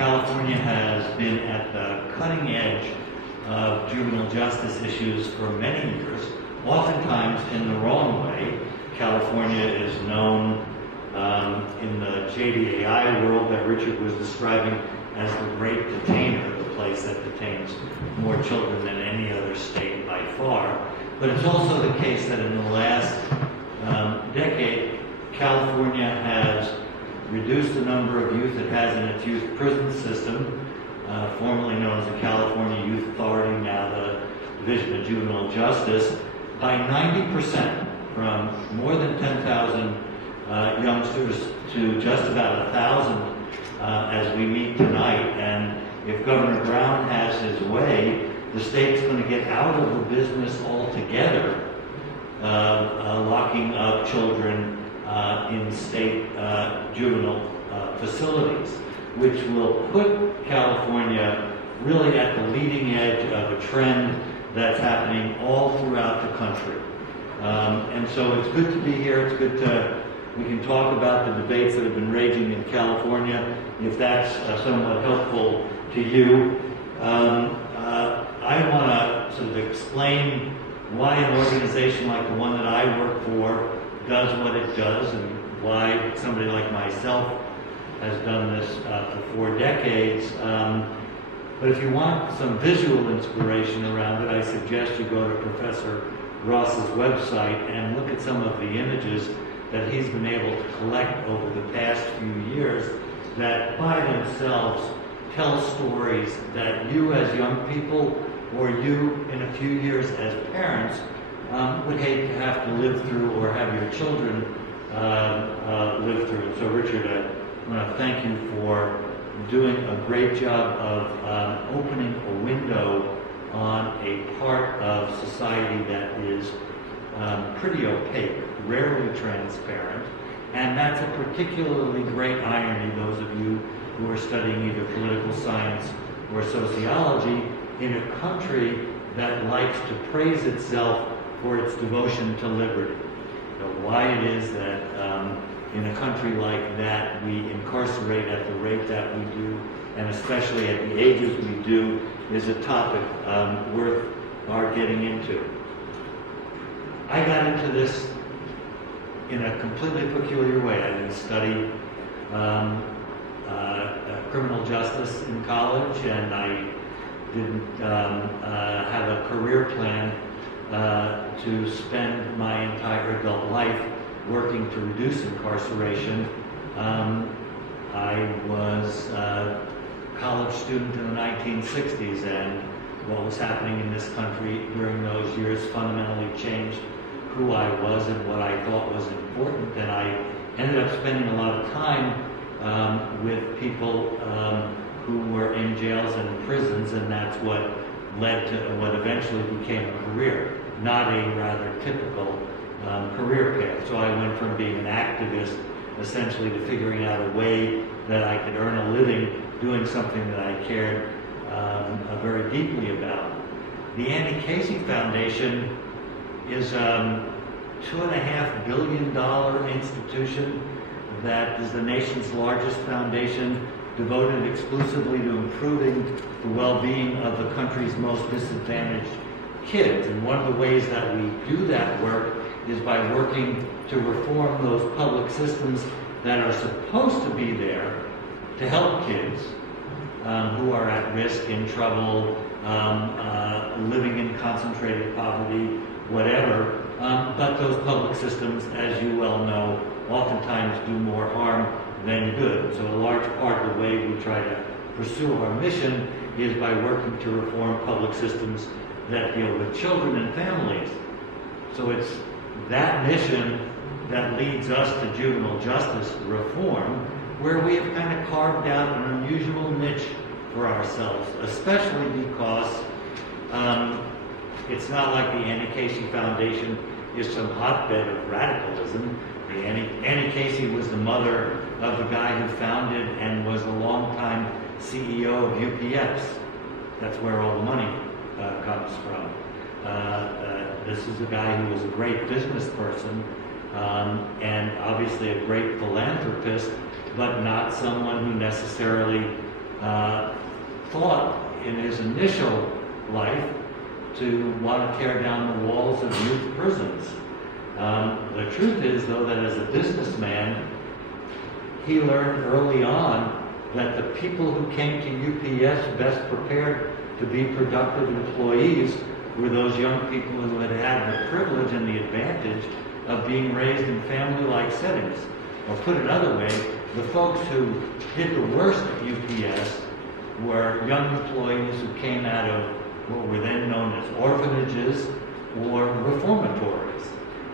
California has been at the cutting edge of juvenile justice issues for many years, oftentimes in the wrong way. California is known in the JDAI world that Richard was describing as the great detainer, the place that detains more children than any other state by far. But it's also the case that in the last decade, California has reduced the number of youth it has in its youth prison system, formerly known as the California Youth Authority, now the Division of Juvenile Justice, by 90%, from more than 10,000 youngsters to just about 1,000 as we meet tonight. And if Governor Brown has his way, the state's going to get out of the business altogether of locking up children in state juvenile facilities, which will put California really at the leading edge of a trend that's happening all throughout the country. And so it's good to be here. It's good we can talk about the debates that have been raging in California, if that's somewhat helpful to you. I want to sort of explain why an organization like the one that I work for does what it does, and why somebody like myself has done this for 4 decades. But if you want some visual inspiration around it, I suggest you go to Professor Ross's website and look at some of the images that he's been able to collect over the past few years that by themselves tell stories that you as young people, or you in a few years as parents, would hate to have to live through, or have your children live through. So Richard, I want to thank you for doing a great job of opening a window on a part of society that is pretty opaque, rarely transparent, and that's a particularly great irony, those of you who are studying either political science or sociology, in a country that likes to praise itself for its devotion to liberty. You know, why it is that in a country like that we incarcerate at the rate that we do, and especially at the ages we do, is a topic worth our getting into. I got into this in a completely peculiar way. I didn't study criminal justice in college, and I didn't have a career plan to spend my entire adult life working to reduce incarceration. I was a college student in the 1960s, and what was happening in this country during those years fundamentally changed who I was and what I thought was important. And I ended up spending a lot of time with people who were in jails and prisons, and that's what led to what eventually became a career, not a rather typical career path. So I went from being an activist essentially to figuring out a way that I could earn a living doing something that I cared very deeply about. The Annie Casey Foundation is a $2.5 billion institution that is the nation's largest foundation devoted exclusively to improving the well-being of the country's most disadvantaged kids. And one of the ways that we do that work is by working to reform those public systems that are supposed to be there to help kids who are at risk, in trouble, living in concentrated poverty, whatever. But those public systems, as you well know, oftentimes do more harm than good. So a large part of the way we try to pursue our mission is by working to reform public systems that deal with children and families. So it's that mission that leads us to juvenile justice reform, where we have kind of carved out an unusual niche for ourselves, especially because it's not like the Annie Casey Foundation is some hotbed of radicalism. Annie Casey was the mother of the guy who founded and was a longtime CEO of UPS. That's where all the money comes from. This is a guy who was a great business person and obviously a great philanthropist, but not someone who necessarily thought in his initial life to want to tear down the walls of youth prisons. The truth is, though, that as a businessman, he learned early on that the people who came to UPS best prepared to be productive employees were those young people who had had the privilege and the advantage of being raised in family-like settings. Or put another way, the folks who did the worst at UPS were young employees who came out of what were then known as orphanages or reformatories.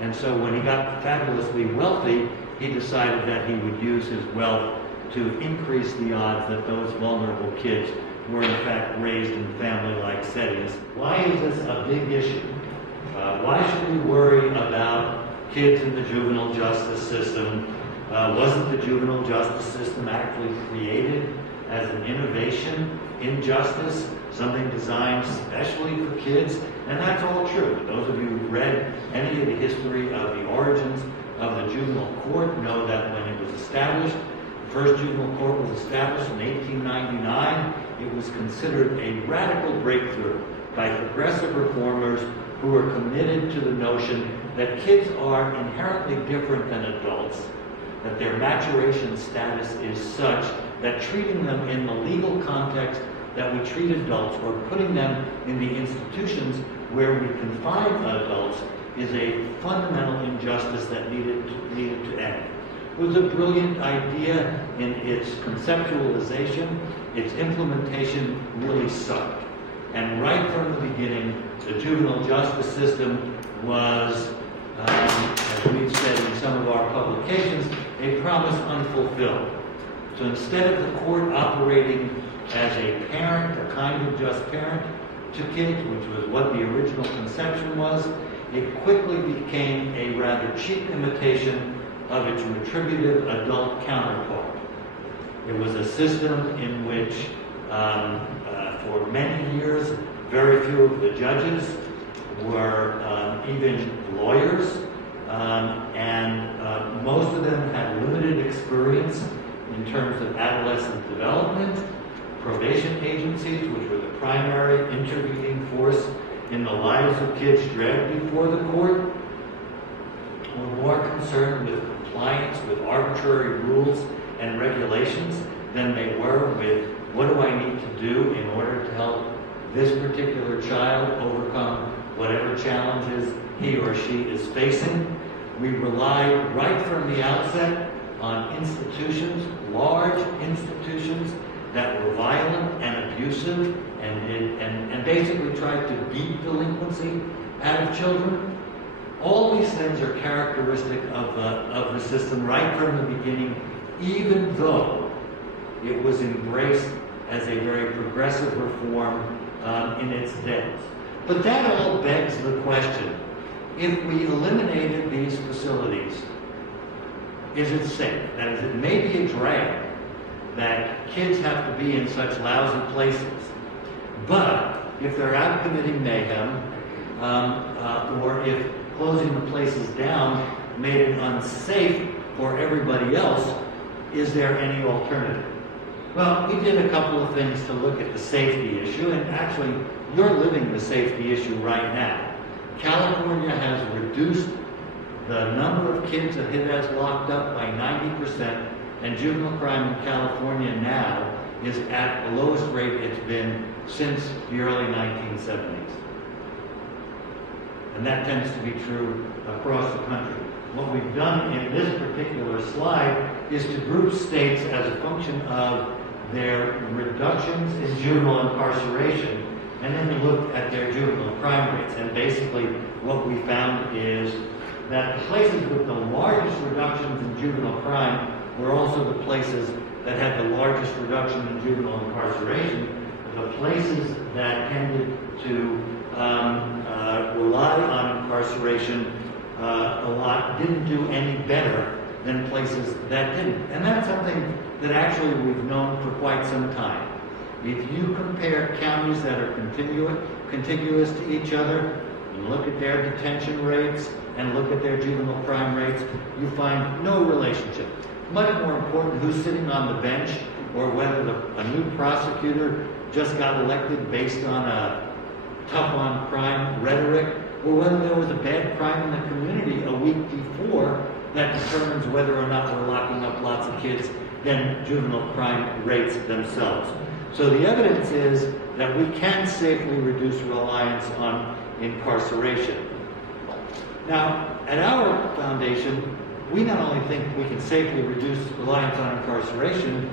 And so when he got fabulously wealthy, he decided that he would use his wealth to increase the odds that those vulnerable kids were in fact raised in family-like settings. Why is this a big issue? Why should we worry about kids in the juvenile justice system? Wasn't the juvenile justice system actually created as an innovation in justice, something designed especially for kids? And that's all true. Those of you who've read any of the history of the origins of the juvenile court know that when it was established, the first juvenile court was established in 1899. It was considered a radical breakthrough by progressive reformers who were committed to the notion that kids are inherently different than adults, that their maturation status is such that treating them in the legal context that we treat adults or putting them in the institutions where we confine adults is a fundamental injustice that needed to end. It was a brilliant idea in its conceptualization. Its implementation really sucked. And right from the beginning, the juvenile justice system was, as we've said in some of our publications, a promise unfulfilled. So instead of the court operating as a parent, a kind of just parent to kids, which was what the original conception was, it quickly became a rather cheap imitation of its retributive adult counterpart. It was a system in which, for many years, very few of the judges were even lawyers, and most of them had limited experience in terms of adolescent development. Probation agencies, which were the primary intervening force in the lives of kids dragged before the court, were more concerned with compliance with arbitrary rules and regulations than they were with what do I need to do in order to help this particular child overcome whatever challenges he or she is facing. We relied right from the outset on institutions, large institutions, that were violent and abusive and basically tried to beat delinquency out of children. All these things are characteristic of the system right from the beginning, even though it was embraced as a very progressive reform in its depths. But that all begs the question, if we eliminated these facilities, is it safe? That is, it may be a drag that kids have to be in such lousy places. But if they're out committing mayhem, or if closing the places down made it unsafe for everybody else, is there any alternative? Well, we did a couple of things to look at the safety issue, and actually, you're living the safety issue right now. California has reduced the number of kids that it has locked up by 90%, and juvenile crime in California now is at the lowest rate it's been since the early 1970s. And that tends to be true across the country. What we've done in this particular slide is to group states as a function of their reductions in juvenile incarceration, and then look at their juvenile crime rates. And basically what we found is that the places with the largest reductions in juvenile crime were also the places that had the largest reduction in juvenile incarceration. The places that tended to rely on incarceration a lot didn't do any better than places that didn't. And that's something that actually we've known for quite some time. If you compare counties that are contiguous to each other, and look at their detention rates and look at their juvenile crime rates, you find no relationship. Much more important who's sitting on the bench or whether a new prosecutor just got elected based on a tough on crime rhetoric, or whether there was a bad crime in the community a week before that determines whether or not we're locking up lots of kids than juvenile crime rates themselves. So the evidence is that we can safely reduce reliance on incarceration. Now, at our foundation, we not only think we can safely reduce reliance on incarceration,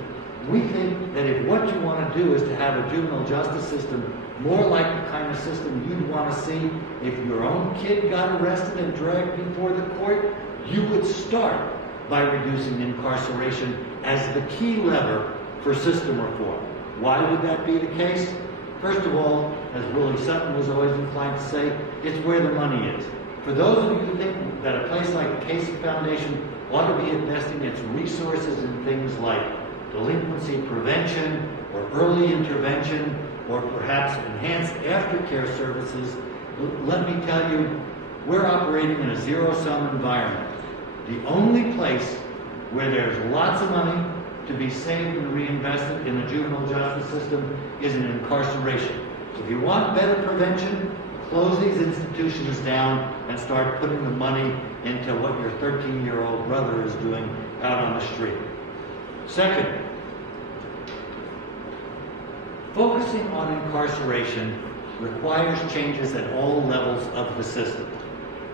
we think that if what you want to do is to have a juvenile justice system more like the kind of system you'd want to see if your own kid got arrested and dragged before the court, you would start by reducing incarceration as the key lever for system reform. Why would that be the case? First of all, as Willie Sutton was always inclined to say, it's where the money is. For those of you who think that a place like the Casey Foundation ought to be investing its resources in things like delinquency prevention or early intervention or perhaps enhanced aftercare services, let me tell you, we're operating in a zero-sum environment. The only place where there's lots of money to be saved and reinvested in the juvenile justice system is in incarceration. If you want better prevention, close these institutions down and start putting the money into what your 13-year-old brother is doing out on the street. Second, focusing on incarceration requires changes at all levels of the system.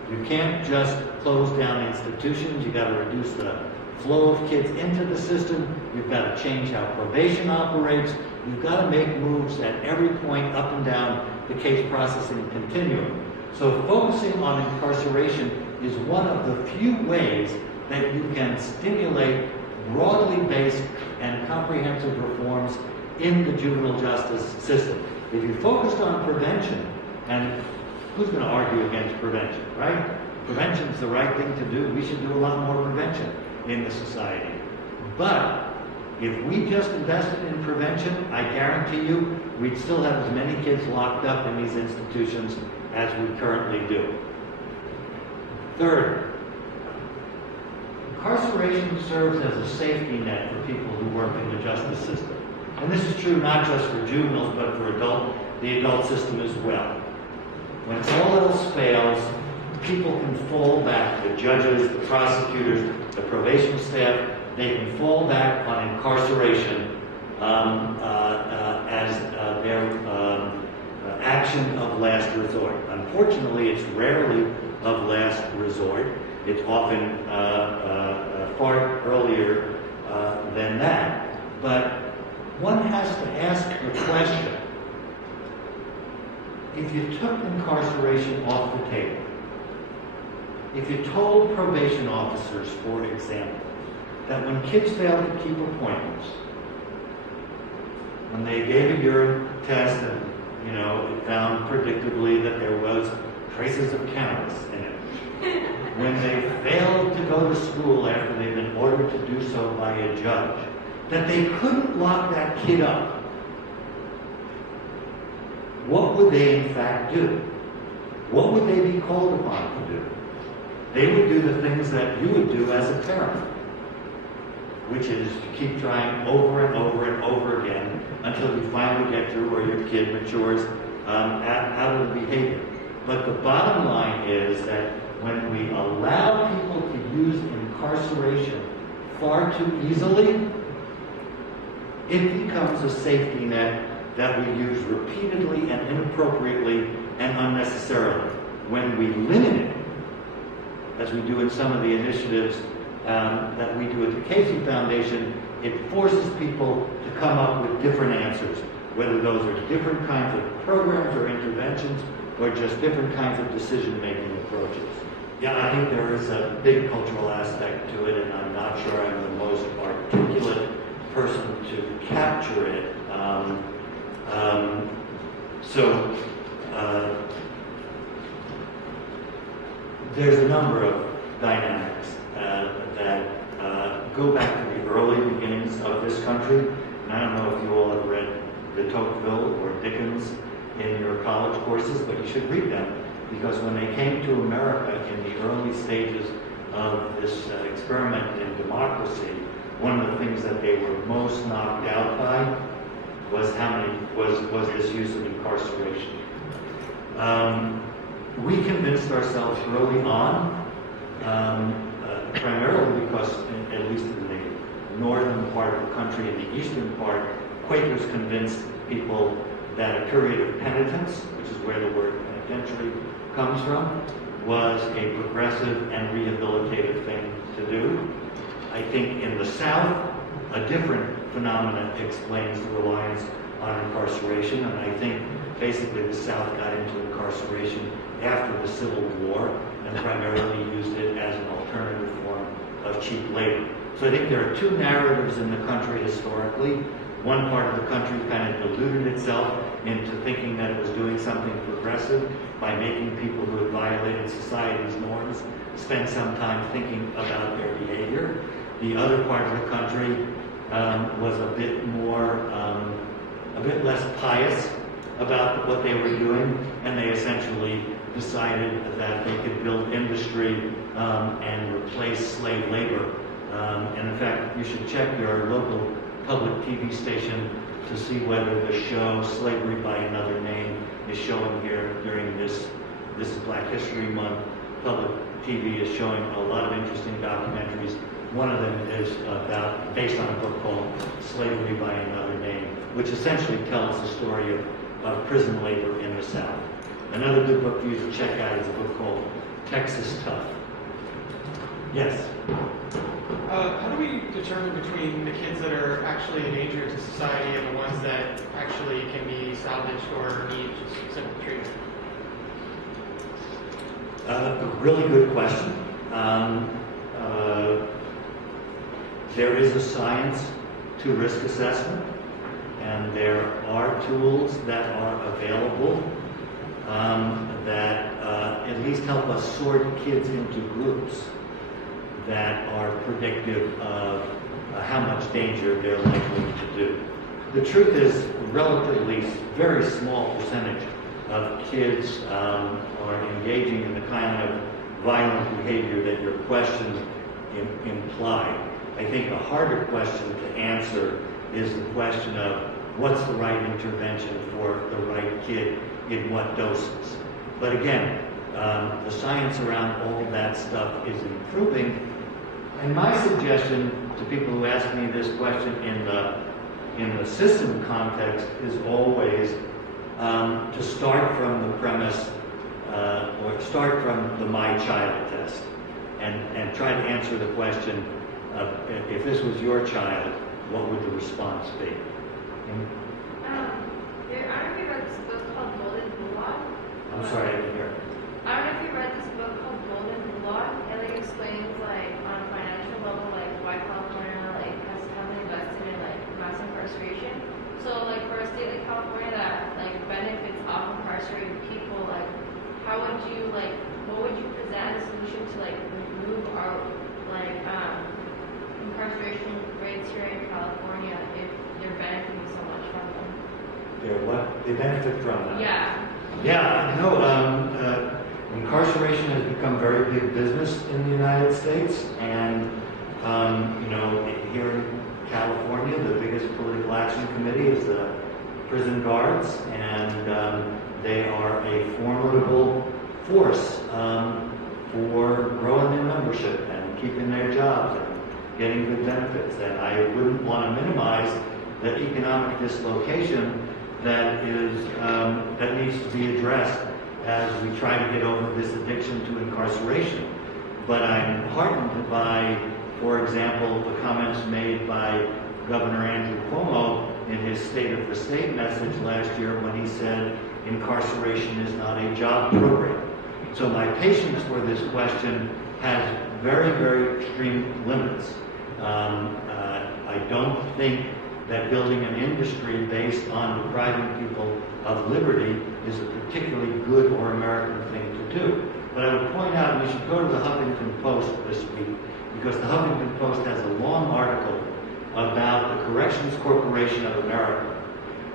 You can't just close down institutions. You've got to reduce the flow of kids into the system. You've got to change how probation operates. You've got to make moves at every point up and down the case processing continuum. So focusing on incarceration is one of the few ways that you can stimulate broadly based and comprehensive reforms in the juvenile justice system. If you focused on prevention, and who's going to argue against prevention, right? Prevention's the right thing to do. We should do a lot more prevention in the society. But if we just invested in prevention, I guarantee you, we'd still have as many kids locked up in these institutions as we currently do. Third, incarceration serves as a safety net for people who work in the justice system. And this is true not just for juveniles, but for the adult system as well. When all else fails, people can fall back, the judges, the prosecutors, the probation staff, they can fall back on incarceration as their action of last resort. Unfortunately, it's rarely of last resort. It's often far earlier than that. But one has to ask the question, if you took incarceration off the table, if you told probation officers, for example, that when kids fail to keep appointments, when they gave a urine test and, it found predictably that there was traces of cannabis in it, when they failed to go to school after they've been ordered to do so by a judge, that they couldn't lock that kid up, what would they in fact do? What would they be called upon to do? They would do the things that you would do as a parent, which is to keep trying over and over and over again until you finally get through where your kid matures out of the behavior. But the bottom line is that when we allow people to use incarceration far too easily, it becomes a safety net that we use repeatedly and inappropriately and unnecessarily. When we limit it, as we do in some of the initiatives that we do at the Casey Foundation, it forces people to come up with different answers, whether those are different kinds of programs or interventions or just different kinds of decision-making approaches. Yeah, I think there is a big cultural aspect to it, and I'm not sure I'm the most articulate person to capture it. There's a number of dynamics that go back to the early beginnings of this country. And I don't know if you all have read de Tocqueville or Dickens in your college courses, but you should read them, because when they came to America in the early stages of this experiment in democracy, one of the things that they were most knocked out by was was this use of incarceration. We convinced ourselves early on, primarily because, at least in the northern part of the country and the eastern part, Quakers convinced people that a period of penitence, which is where the word penitentiary comes from, was a progressive and rehabilitative thing to do. I think in the South, a different phenomenon explains the reliance on incarceration, and I think basically the South got into incarceration after the Civil War and primarily used it as an alternative form of cheap labor. So I think there are two narratives in the country historically. One part of the country kind of deluded itself into thinking that it was doing something progressive by making people who had violated society's norms spend some time thinking about their behavior. The other part of the country was a bit less pious about what they were doing, and they essentially decided that they could build industry and replace slave labor. And in fact, you should check your local public TV station to see whether the show Slavery by Another Name is showing here during this is Black History Month. Public TV is showing a lot of interesting documentaries. One of them is based on a book called Slavery by Another Name, which essentially tells the story of prison labor in the South. Another good book for you to check out is a book called Texas Tough. Yes? How do we determine between the kids that are actually a danger to society and the ones that actually can be salvaged or need just simple treatment? A really good question. There is a science to risk assessment, and there are tools that are available that at least help us sort kids into groups that are predictive of how much danger they're likely to do. The truth is, a relatively very small percentage of kids are engaging in the kind of violent behavior that your question implied. I think a harder question to answer is the question of what's the right intervention for the right kid in what doses. But again, the science around all that stuff is improving. And my suggestion to people who ask me this question in the system context is always to start from the premise, or start from the My Child test, and try to answer the question, if this was your child, what would the response be? I don't know if you read this book called Golden Blue. I'm sorry, I didn't hear. I don't know if you read this book called Golden Blue. It explains on a financial level why California has heavily invested in mass incarceration. So for a state like California that benefits off incarcerated people, how would you what would you present as a solution to remove our incarceration rates here in California if they're benefiting so much from them? They're what? They benefit from them? Yeah. Yeah, incarceration has become very big business in the United States, and here in California, the biggest political action committee is the prison guards, and they are a formidable force for growing their membership and keeping their jobs and getting good benefits. And I wouldn't want to minimize the economic dislocation that needs to be addressed as we try to get over this addiction to incarceration. But I'm heartened by, for example, the comments made by Governor Andrew Cuomo in his State of the State message last year when he said incarceration is not a job program. So my patience for this question has very, very extreme limits. I don't think that building an industry based on depriving people of liberty is a particularly good or American thing to do. But I would point out, we should go to the Huffington Post this week, because the Huffington Post has a long article about the Corrections Corporation of America,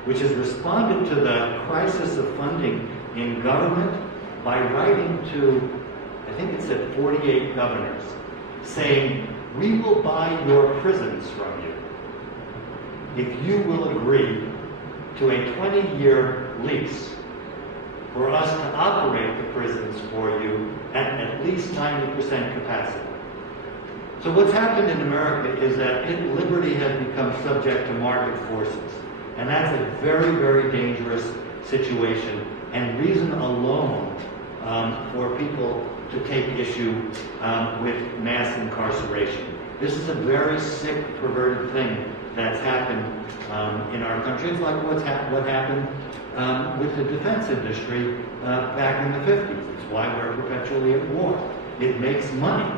which has responded to the crisis of funding in government by writing to, I think it said 48 governors, saying, we will buy your prisons from you if you will agree to a 20-year lease for us to operate the prisons for you at least 90% capacity. So what's happened in America is that liberty has become subject to market forces. And that's a very, very dangerous situation and reason alone for people to take issue with mass incarceration. This is a very sick, perverted thing that's happened in our country. It's like what happened with the defense industry back in the 50s. It's why we're perpetually at war. It makes money